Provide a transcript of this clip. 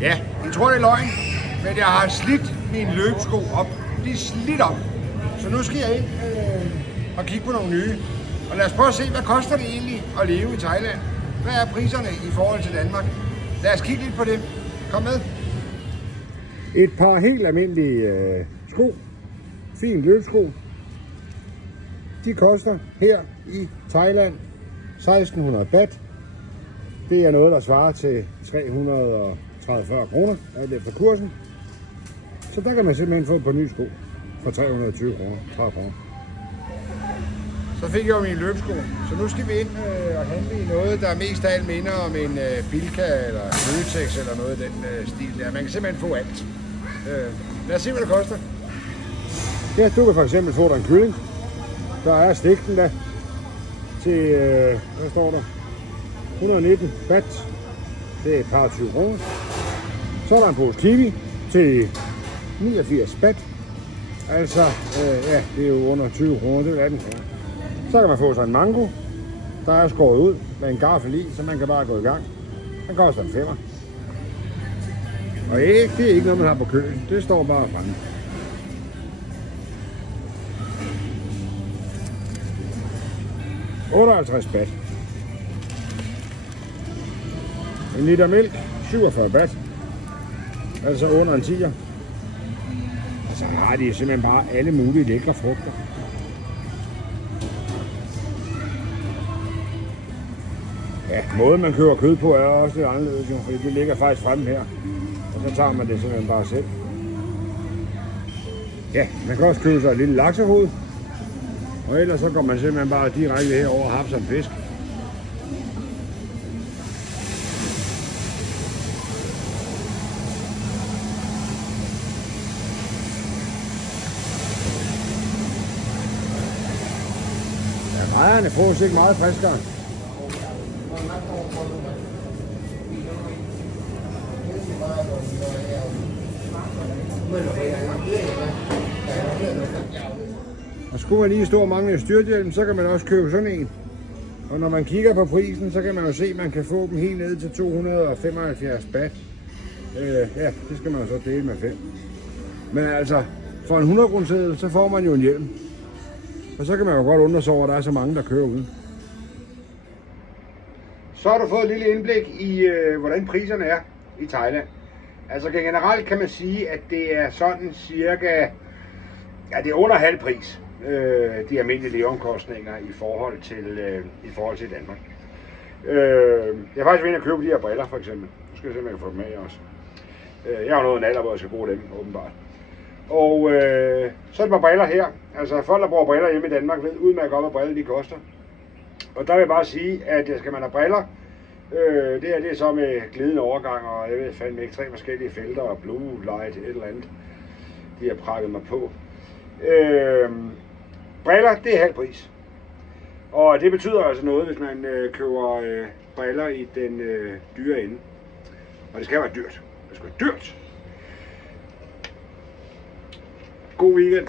Ja, I tror det er løgn, men jeg har slidt mine løbesko op. De er slidt op. Så nu skal jeg ind og kigge på nogle nye. Og lad os prøve at se, hvad koster det egentlig at leve i Thailand? Hvad er priserne i forhold til Danmark? Lad os kigge lidt på det. Kom med. Et par helt almindelige sko. Fine løbesko. De koster her i Thailand 1600 baht. Det er noget, der svarer til 330 kroner, alt efter kursen. Så der kan man simpelthen få et par nye sko for 320 kroner, 30 kroner. Så fik jeg jo mine løbesko, så nu skal vi ind og handle i noget, der mest af alt minder om en Bilka eller Føtex eller noget af den stil der. Man kan simpelthen få alt. Lad os se, hvad det koster. Ja, du kan for eksempel få dig en kylling. Der er stikten der til, hvad står der? 119 baht. Det er et par 20 kroner. Så er der en pose kiwi til 89 baht. Altså, ja, det er jo under 20 kroner, det er 18 kroner. Så kan man få sig en mango, der er skåret ud med en gaffel i, så man kan bare gå i gang. Den koster en 5'er. Og æg, det er ikke noget, man har på køen. Det står bare fremme. $58 baht. En liter mælk, 47 baht. Altså under en 10'er. Og så har de simpelthen bare alle mulige lækre frugter. Ja, måden man køber kød på er også lidt anderledes, fordi det ligger faktisk fremme her. Og så tager man det simpelthen bare selv. Ja, man kan også købe sig et lille laksehoved. Og ellers så går man simpelthen bare direkte herover og hapser en fisk. Ja, rejerne får sikkert meget friskere. Og skulle man lige stå og mangle styrthjelm, så kan man også købe sådan en. Og når man kigger på prisen, så kan man jo se, at man kan få dem helt ned til 275 baht. Ja, det skal man så dele med 5. Men altså, for en 100 kroner, så får man jo en hjelm. Og så kan man jo godt undre sig over, at der er så mange, der kører ude. Så har du fået et lille indblik i, hvordan priserne er i Thailand. Altså generelt kan man sige, at det er sådan cirka, ja, det er under halv pris, de almindelige leveomkostninger i forhold til Danmark. Jeg er faktisk ved at købe de her briller for eksempel. Nu skal jeg se, om jeg kan få dem med også. Jeg har nået en alder, hvor jeg skal bruge dem, åbenbart. Og så er det bare briller her. Altså folk, der bruger briller hjemme i Danmark, ved udmærket godt, hvad briller de koster. Og der vil jeg bare sige, at skal man have briller, det her det er så med glidende overgang, og jeg ved fandme ikke, 3 forskellige felter og blue light, et eller andet. De har prakket mig på. Briller, det er halv pris. Og det betyder altså noget, hvis man køber briller i den dyre ende. Og det skal være dyrt. Det skal være dyrt. God weekend.